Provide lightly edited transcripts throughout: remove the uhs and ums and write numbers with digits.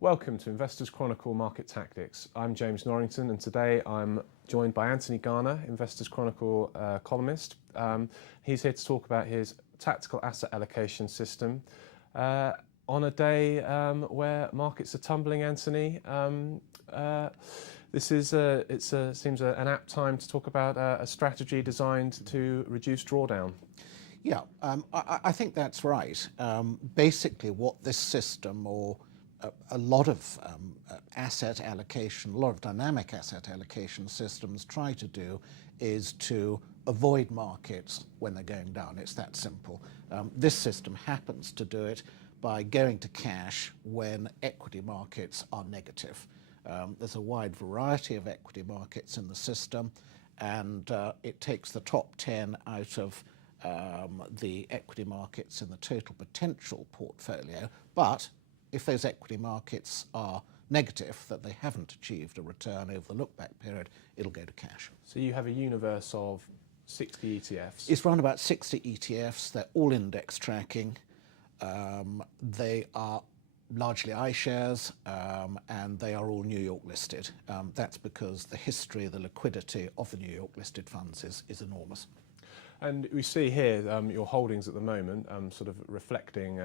Welcome to Investors Chronicle Market Tactics. I'm James Norrington, and today I'm joined by Anthony Garner, Investors Chronicle columnist. He's here to talk about his tactical asset allocation system on a day where markets are tumbling. Anthony, this seems an apt time to talk about a strategy designed to reduce drawdown. Yeah, I think that's right. Basically, what this system, or a lot of asset allocation, a lot of dynamic asset allocation systems try to do, is to avoid markets when they're going down. It's that simple. This system happens to do it by going to cash when equity markets are negative. There's a wide variety of equity markets in the system, and it takes the top 10 out of the equity markets in the total potential portfolio. But if those equity markets are negative, that they haven't achieved a return over the look-back period, it'll go to cash. So you have a universe of 60 ETFs. It's around about 60 ETFs. They're all index tracking. They are largely iShares, and they are all New York listed. That's because the history, the liquidity of the New York listed funds is enormous. And we see here your holdings at the moment sort of reflecting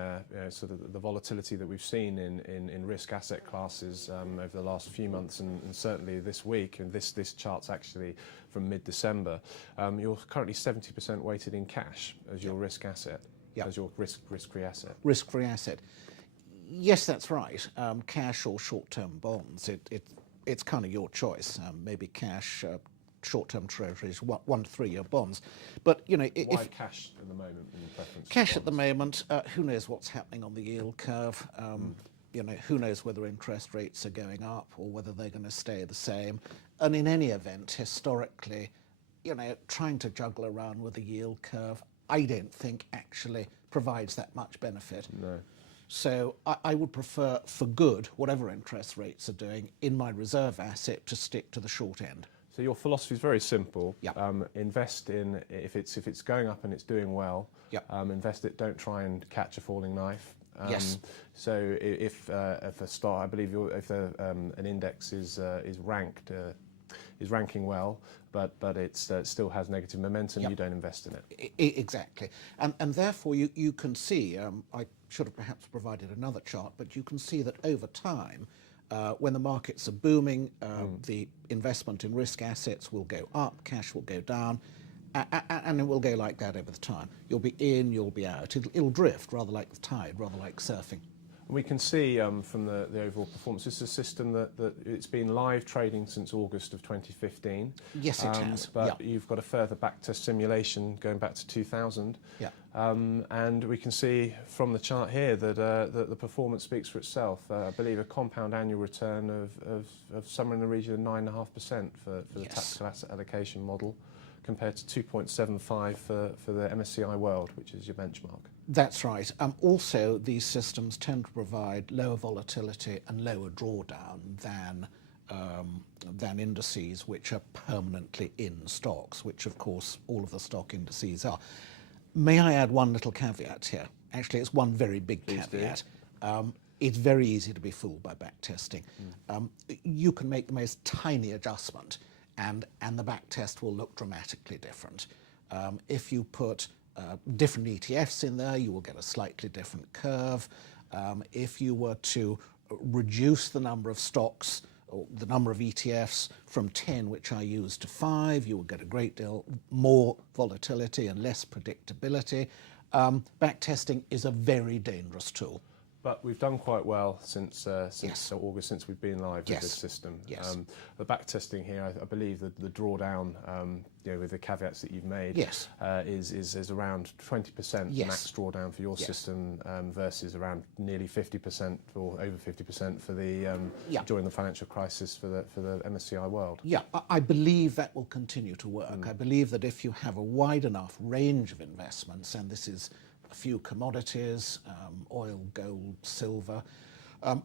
sort of the volatility that we've seen in risk asset classes over the last few months, and certainly this week. And this chart's actually from mid-December. You're currently 70% weighted in cash as your risk asset, as your risk-free asset. Risk-free asset. Yes, that's right. Cash or short-term bonds. It's kind of your choice. Maybe cash. Short-term treasuries, 1 to 3 year bonds, but why cash at the moment in preference? Cash at the moment. Who knows what's happening on the yield curve? Who knows whether interest rates are going up or whether they're going to stay the same? And in any event, historically, trying to juggle around with the yield curve, I don't think actually provides that much benefit. No. So I would prefer, for good, whatever interest rates are doing, in my reserve asset to stick to the short end. So your philosophy is very simple. Yep. Invest in, if it's going up and it's doing well. Yep. Invest it. Don't try and catch a falling knife. Yes. So if a stock, I believe if an index is ranking well, but it still has negative momentum, Yep. you don't invest in it. Exactly, and therefore you can see. I should have perhaps provided another chart, but you can see that over time, when the markets are booming, the investment in risk assets will go up, cash will go down, and it will go like that over the time. You'll be in, you'll be out. It'll drift, rather like the tide, rather like surfing. We can see from the overall performance, this is a system that it's been live trading since August of 2015. Yes, it has. But you've got a further backtest simulation going back to 2000. Yeah. And we can see from the chart here that the performance speaks for itself. I believe a compound annual return of somewhere in the region of 9.5% for the tactical asset allocation model, compared to 2.75 for the MSCI World, which is your benchmark. That's right. Also, these systems tend to provide lower volatility and lower drawdown than indices which are permanently in stocks, which of course all of the stock indices are. May I add one little caveat here? Actually, it's one very big caveat. It's very easy to be fooled by backtesting. You can make the most tiny adjustment and the backtest will look dramatically different. If you put different ETFs in there, you will get a slightly different curve. If you were to reduce the number of stocks or the number of ETFs from 10, which I use, to 5, you will get a great deal more volatility and less predictability. Backtesting is a very dangerous tool. But we've done quite well since August, since we've been live with this system. Yes. The backtesting here, I believe that the drawdown, with the caveats that you've made, is around 20% max drawdown for your system versus around nearly 50% or over 50% for the during the financial crisis for the MSCI World. Yeah, I believe that will continue to work. I believe that if you have a wide enough range of investments, and this is a few commodities, oil, gold, silver,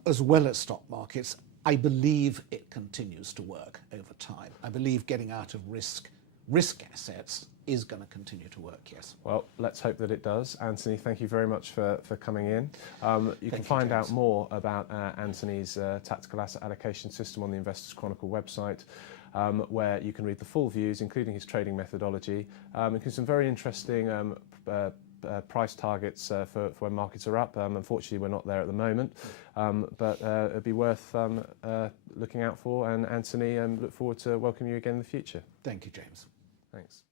as well as stock markets, I believe it continues to work over time. I believe getting out of risk risk assets is going to continue to work, yes. Well, let's hope that it does. Anthony, thank you very much for coming in. You can find out more about Anthony's tactical asset allocation system on the Investors Chronicle website, where you can read the full views, including his trading methodology, including some very interesting price targets for when markets are up. Unfortunately, we're not there at the moment, but it'd be worth looking out for. And Anthony, look forward to welcoming you again in the future. Thank you, James. Thanks.